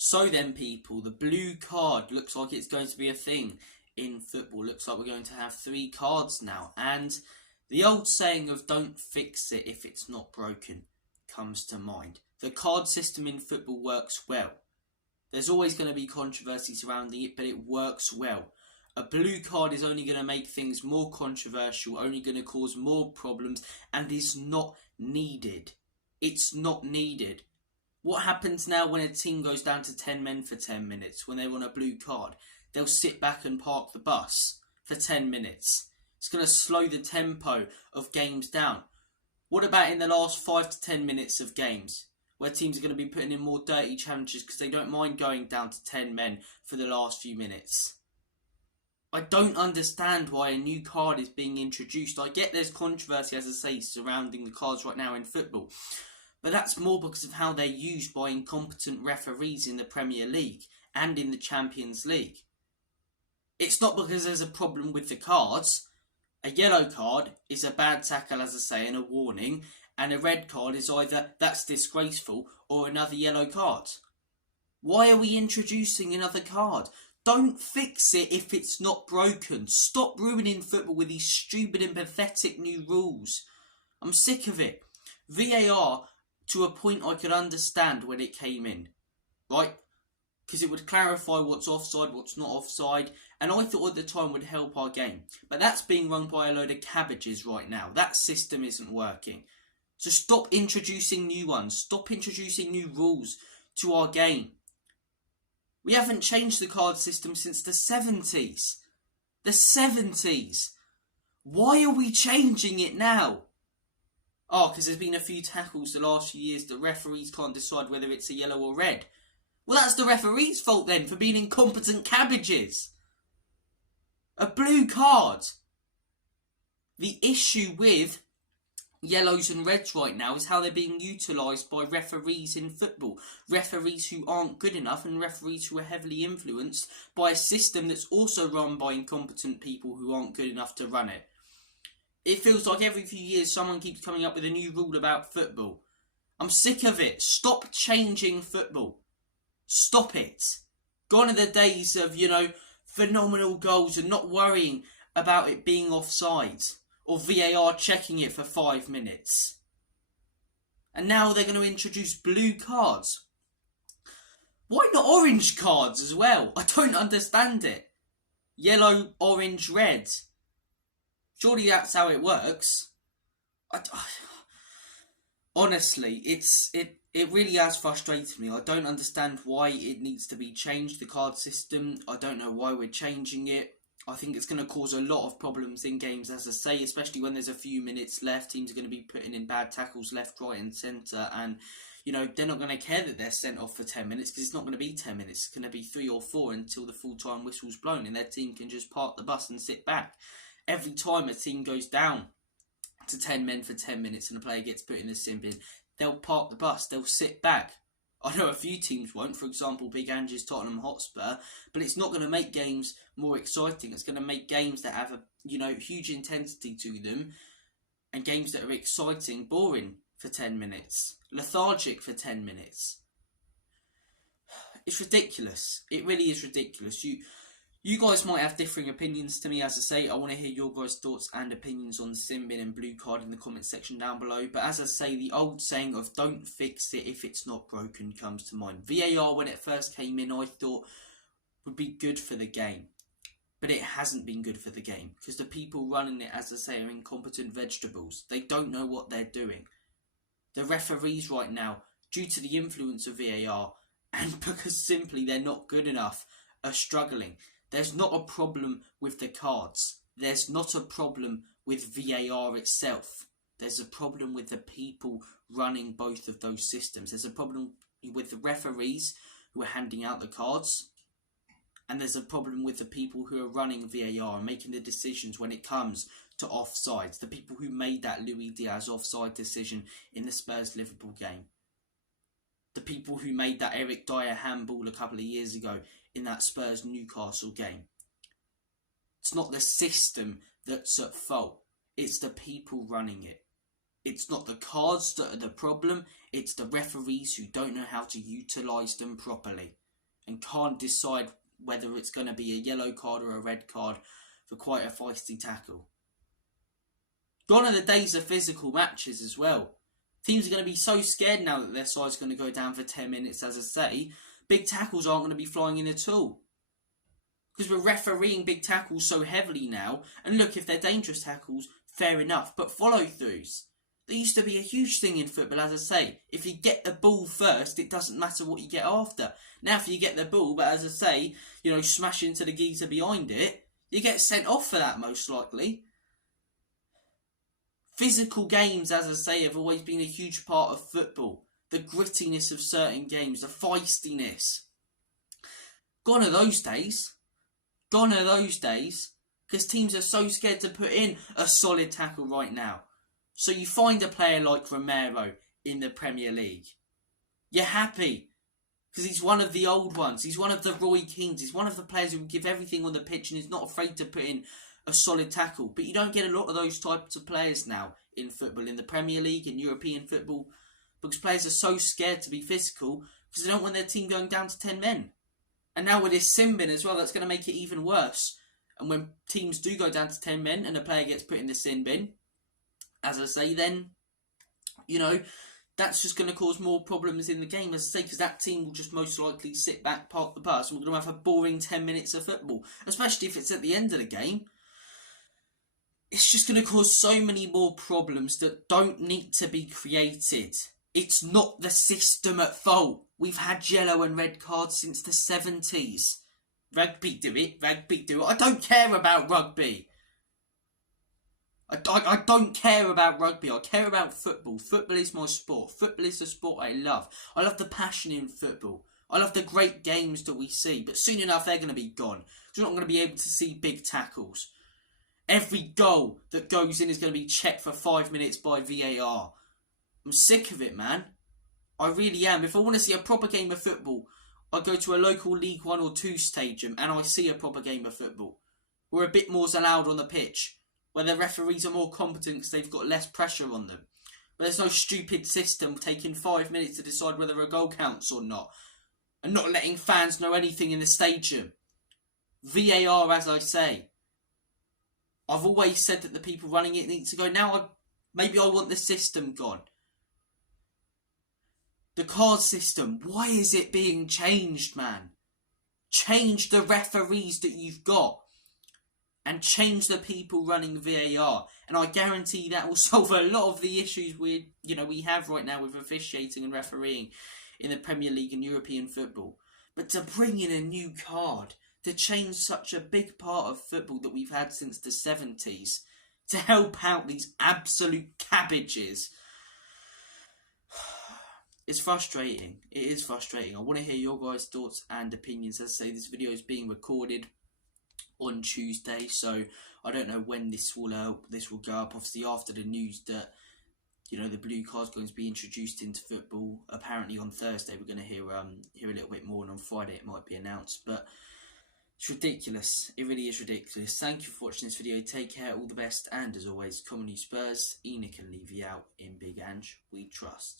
So then, people, the blue card looks like it's going to be a thing in football. Looks like we're going to have 3 cards now. And the old saying of don't fix it if it's not broken comes to mind. The card system in football works well. There's always going to be controversy surrounding it, but it works well. A blue card is only going to make things more controversial, only going to cause more problems, and is not needed. It's not needed. What happens now when a team goes down to 10 men for 10 minutes when they're on a blue card? They'll sit back and park the bus for 10 minutes. It's going to slow the tempo of games down. What about in the last 5 to 10 minutes of games, where teams are going to be putting in more dirty challenges because they don't mind going down to 10 men for the last few minutes? I don't understand why a new card is being introduced. I get there's controversy, as I say, surrounding the cards right now in football. But that's more because of how they're used by incompetent referees in the Premier League and in the Champions League. It's not because there's a problem with the cards. A yellow card is a bad tackle, as I say, and a warning. And a red card is either that's disgraceful or another yellow card. Why are we introducing another card? Don't fix it if it's not broken. Stop ruining football with these stupid and pathetic new rules. I'm sick of it. VAR, to a point I could understand when it came in, right? Because it would clarify what's offside, what's not offside, and I thought at the time would help our game. But that's being run by a load of cabbages right now. That system isn't working. So stop introducing new ones. Stop introducing new rules to our game. We haven't changed the card system since the 70s. The 70s. Why are we changing it now? Oh, because there's been a few tackles the last few years that referees can't decide whether it's a yellow or red. Well, that's the referee's fault then for being incompetent cabbages. A blue card. The issue with yellows and reds right now is how they're being utilised by referees in football. Referees who aren't good enough and referees who are heavily influenced by a system that's also run by incompetent people who aren't good enough to run it. It feels like every few years someone keeps coming up with a new rule about football. I'm sick of it. Stop changing football. Stop it. Gone are the days of, phenomenal goals and not worrying about it being offside or VAR checking it for 5 minutes. And now they're going to introduce blue cards. Why not orange cards as well? I don't understand it. Yellow, orange, red. Surely that's how it works. Honestly, it really has frustrated me. I don't understand why it needs to be changed, the card system. I don't know why we're changing it. I think it's going to cause a lot of problems in games, as I say, especially when there's a few minutes left. Teams are going to be putting in bad tackles left, right and centre. And, they're not going to care that they're sent off for 10 minutes because it's not going to be 10 minutes. It's going to be 3 or 4 until the full-time whistle's blown and their team can just park the bus and sit back. Every time a team goes down to 10 men for 10 minutes and a player gets put in a sin bin, they'll park the bus, they'll sit back. I know a few teams won't, for example, Big Angie's Tottenham Hotspur, but it's not going to make games more exciting. It's going to make games that have a huge intensity to them and games that are exciting boring for 10 minutes, lethargic for 10 minutes. It's ridiculous. It really is ridiculous. You guys might have differing opinions to me, as I say. I want to hear your guys' thoughts and opinions on the sin bin and blue card in the comment section down below. But as I say, the old saying of don't fix it if it's not broken comes to mind. VAR, when it first came in, I thought would be good for the game. But it hasn't been good for the game. Because the people running it, as I say, are incompetent vegetables. They don't know what they're doing. The referees right now, due to the influence of VAR, and because simply they're not good enough, are struggling. There's not a problem with the cards. There's not a problem with VAR itself. There's a problem with the people running both of those systems. There's a problem with the referees who are handing out the cards. And there's a problem with the people who are running VAR and making the decisions when it comes to offsides. The people who made that Luis Diaz offside decision in the Spurs-Liverpool game. The people who made that Eric Dyer handball a couple of years ago in that Spurs-Newcastle game. It's not the system that's at fault. It's the people running it. It's not the cards that are the problem. It's the referees who don't know how to utilise them properly. and can't decide whether it's going to be a yellow card or a red card for quite a feisty tackle. Gone are the days of physical matches as well. Teams are going to be so scared now that their side's going to go down for 10 minutes, as I say. Big tackles aren't going to be flying in at all. Because we're refereeing big tackles so heavily now. And look, if they're dangerous tackles, fair enough. But follow-throughs. They used to be a huge thing in football, as I say. If you get the ball first, it doesn't matter what you get after. Now, if you get the ball, but as I say, smash into the geezer behind it, you get sent off for that most likely. Physical games, as I say, have always been a huge part of football. The grittiness of certain games, the feistiness. Gone are those days. Gone are those days. Because teams are so scared to put in a solid tackle right now. So you find a player like Romero in the Premier League. You're happy. Because he's one of the old ones. He's one of the Roy Keanes. He's one of the players who will give everything on the pitch and is not afraid to put in a solid tackle. But you don't get a lot of those types of players now in football, in the Premier League, in European football, because players are so scared to be physical because they don't want their team going down to 10 men. And now with this sin bin as well, that's going to make it even worse. And when teams do go down to 10 men and a player gets put in the sin bin, as I say, then, that's just going to cause more problems in the game, as I say, because that team will just most likely sit back, park the bus, and we're going to have a boring 10 minutes of football, especially if it's at the end of the game. It's just going to cause so many more problems that don't need to be created. It's not the system at fault. We've had yellow and red cards since the 70s. Rugby do it. I don't care about rugby. I don't care about rugby. I care about football. Football is my sport. Football is the sport I love. I love the passion in football. I love the great games that we see. But soon enough, they're going to be gone. We're not going to be able to see big tackles. Every goal that goes in is going to be checked for 5 minutes by VAR. I'm sick of it, man. I really am. If I want to see a proper game of football, I go to a local League 1 or 2 stadium and I see a proper game of football. Where a bit more's allowed on the pitch. Where the referees are more competent because they've got less pressure on them. Where there's no stupid system taking 5 minutes to decide whether a goal counts or not. And not letting fans know anything in the stadium. VAR, as I say. I've always said that the people running it need to go. Now, maybe I want the system gone. The card system, why is it being changed, man? Change the referees that you've got. And change the people running VAR. And I guarantee that will solve a lot of the issues we have right now with officiating and refereeing in the Premier League and European football. But to bring in a new card, to change such a big part of football that we've had since the 70s, to help out these absolute cabbages. It's frustrating. It is frustrating. I want to hear your guys' thoughts and opinions. As I say, this video is being recorded on Tuesday, so I don't know when this will go up. Obviously, after the news that the blue card's going to be introduced into football. Apparently on Thursday we're going to hear a little bit more, and on Friday it might be announced. But it's ridiculous. It really is ridiculous. Thank you for watching this video. Take care, all the best, and as always, Comedy Spurs, Enoch and Levy out in Big Ange. We trust.